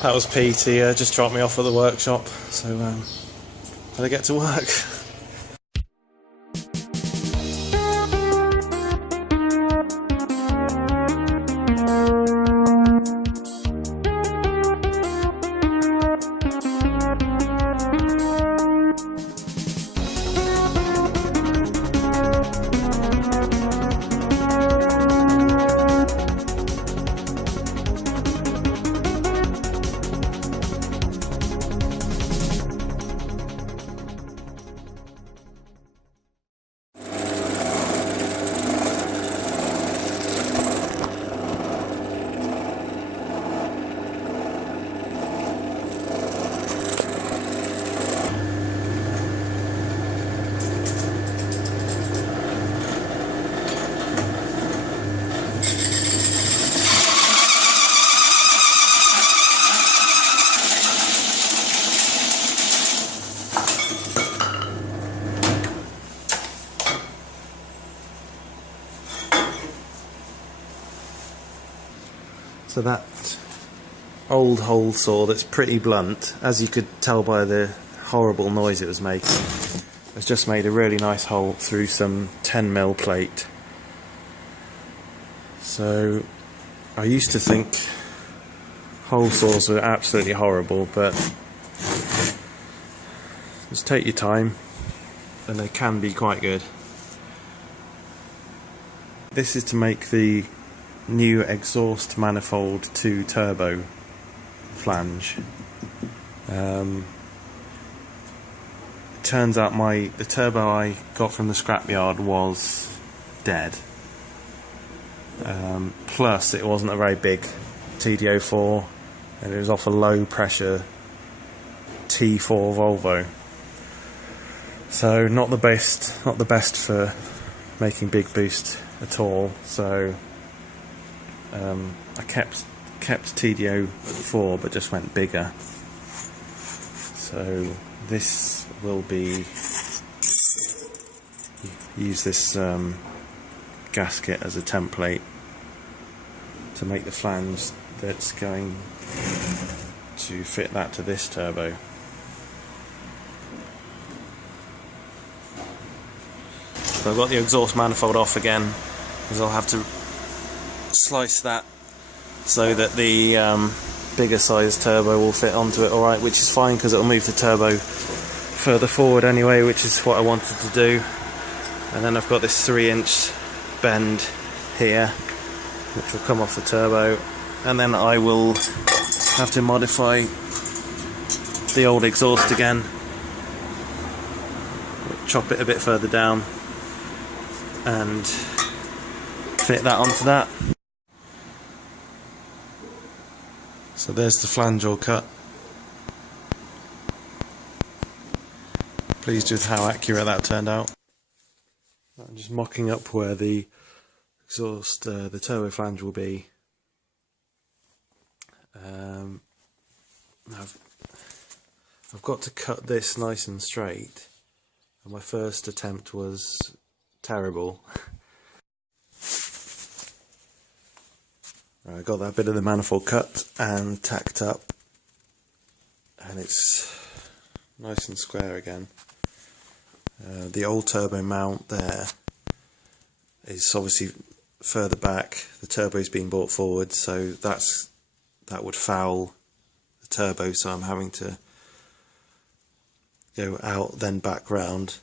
That was Pete. He just dropped me off at the workshop, so better get to work. So that old hole saw that's pretty blunt, as you could tell by the horrible noise it was making, has just made a really nice hole through some 10mm plate. So I used to think hole saws were absolutely horrible, but just take your time and they can be quite good. This is to make the new exhaust manifold 2 turbo flange. It turns out the turbo I got from the scrapyard was dead. Plus it wasn't a very big TD04 and it was off a low pressure T4 Volvo. So not the best for making big boost at all. So I kept TD04 but just went bigger. So this will be, use this gasket as a template to make the flange that's going to fit that to this turbo. So I've got the exhaust manifold off again, because I'll have to slice that so that the bigger size turbo will fit onto it alright, which is fine because it'll move the turbo further forward anyway, which is what I wanted to do. And then I've got this 3-inch bend here which will come off the turbo, and then I will have to modify the old exhaust again, chop it a bit further down and fit that onto that. So there's the flange all cut. Pleased with how accurate that turned out. I'm just mocking up where the exhaust, the turbo flange will be. I've got to cut this nice and straight, and my first attempt was terrible. I got that bit of the manifold cut and tacked up, and it's nice and square again. The old turbo mount there is obviously further back. The turbo's been brought forward, so that would foul the turbo, so I'm having to go out then back round,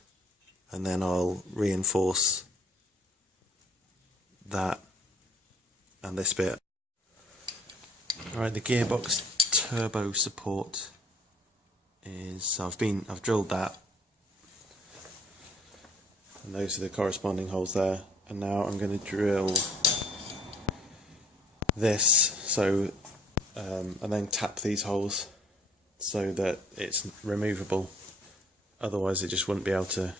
and then I'll reinforce that and this bit. Alright, the gearbox turbo support is, I've drilled that, and those are the corresponding holes there, and now I'm going to drill this, so and then tap these holes so that it's removable, otherwise it just wouldn't be able to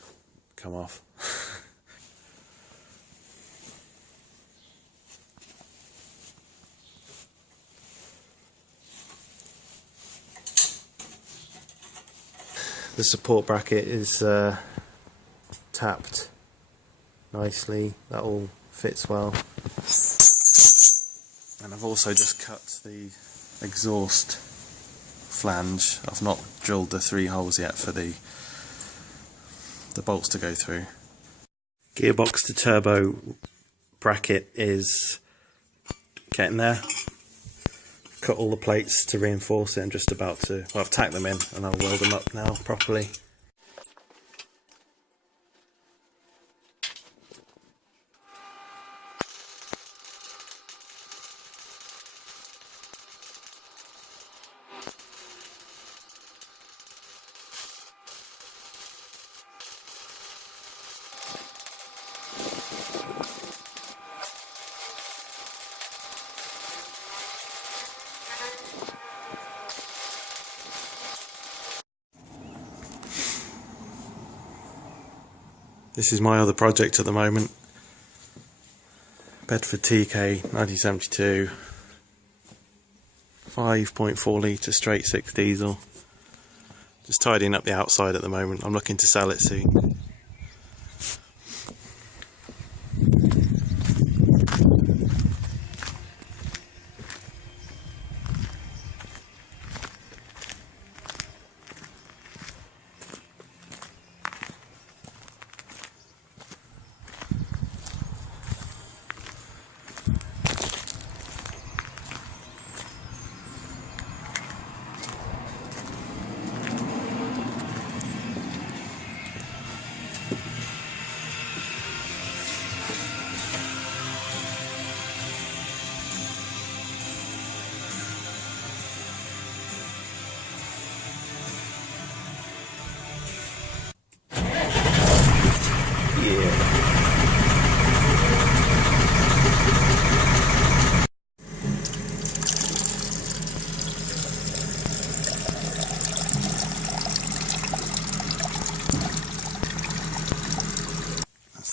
come off. The support bracket is tapped nicely, that all fits well. And I've also just cut the exhaust flange. I've not drilled the 3 holes yet for the bolts to go through. Gearbox to turbo bracket is getting there. Cut all the plates to reinforce it and just about to, well, I've tacked them in and I'll weld them up now properly. This is my other project at the moment. Bedford TK 1972, 5.4 litre straight 6 diesel. Just tidying up the outside at the moment. I'm looking to sell it soon.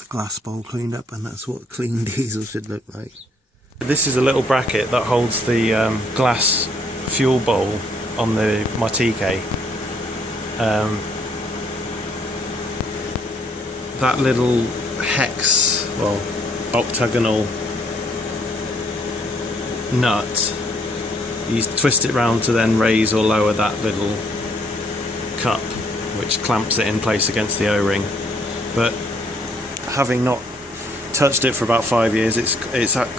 Glass bowl cleaned up, and that's what clean diesel should look like. This is a little bracket that holds the glass fuel bowl on my TK. That little hex, well, octagonal nut, you twist it round to then raise or lower that little cup, which clamps it in place against the O-ring. But having not touched it for about 5 years, it's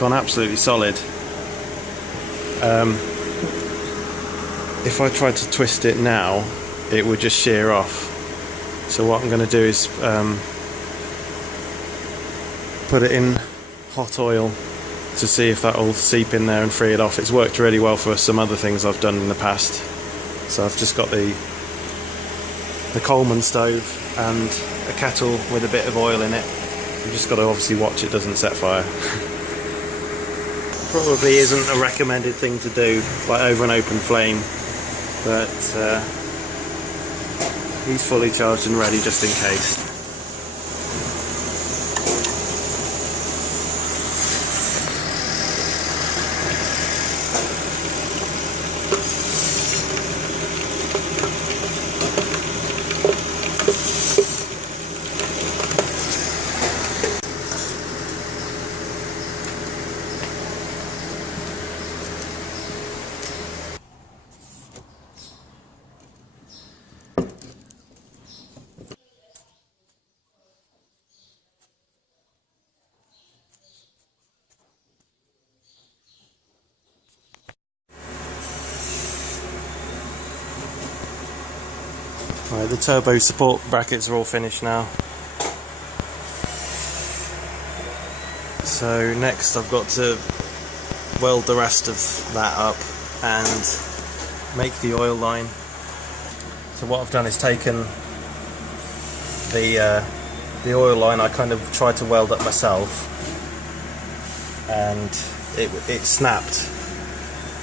gone absolutely solid. If I tried to twist it now, it would just shear off. So what I'm going to do is put it in hot oil to see if that will seep in there and free it off. It's worked really well for some other things I've done in the past. So I've just got the Coleman stove and a kettle with a bit of oil in it. You've just got to obviously watch it doesn't set fire. Probably isn't a recommended thing to do, like over an open flame, but he's fully charged and ready just in case. Right, the turbo support brackets are all finished now. So next I've got to weld the rest of that up and make the oil line. So what I've done is taken the oil line, I kind of tried to weld up myself, and it snapped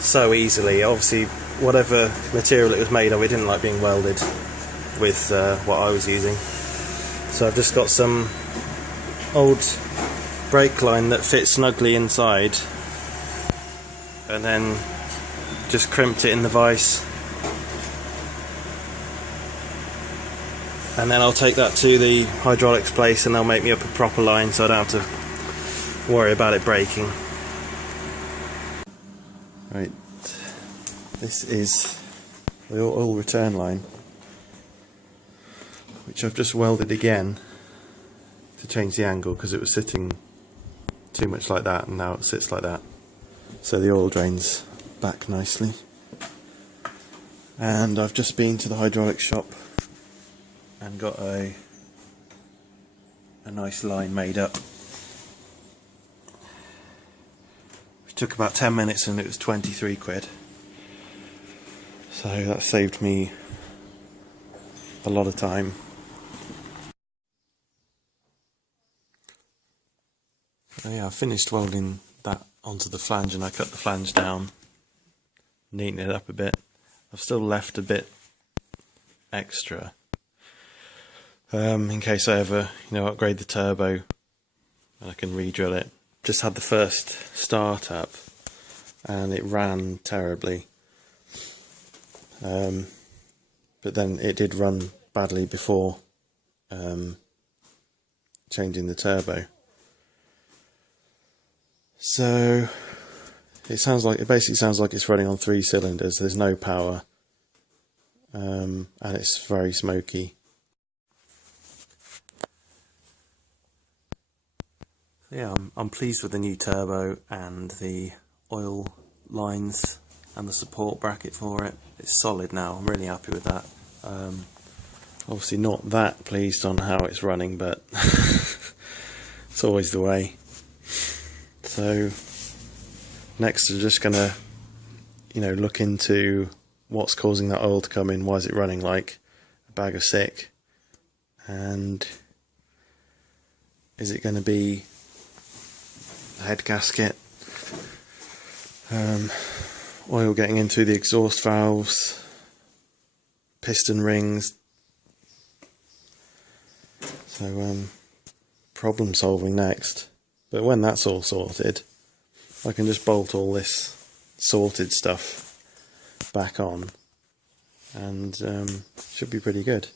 so easily. Obviously whatever material it was made of, it didn't like being welded with what I was using. So I've just got some old brake line that fits snugly inside, and then just crimped it in the vise, and then I'll take that to the hydraulics place and they'll make me up a proper line so I don't have to worry about it breaking. Right, this is the oil return line, which I've just welded again to change the angle because it was sitting too much like that, and now it sits like that, so the oil drains back nicely. And I've just been to the hydraulic shop and got a nice line made up. It took about 10 minutes and it was 23 quid. So that saved me a lot of time. Yeah, I finished welding that onto the flange, and I cut the flange down, neaten it up a bit. I've still left a bit extra in case I ever, upgrade the turbo and I can re-drill it. Just had the first start up and it ran terribly, but then it did run badly before changing the turbo. So it basically sounds like it's running on 3 cylinders. There's no power, and it's very smoky. Yeah, I'm pleased with the new turbo and the oil lines and the support bracket for it. It's solid now. I'm really happy with that. Obviously not that pleased on how it's running, but it's always the way. So next we're just gonna look into what's causing that oil to come in. Why is it running like a bag of sick? And is it going to be the head gasket, oil getting into the exhaust valves, piston rings? So problem solving next. But when that's all sorted, I can just bolt all this sorted stuff back on, and should be pretty good.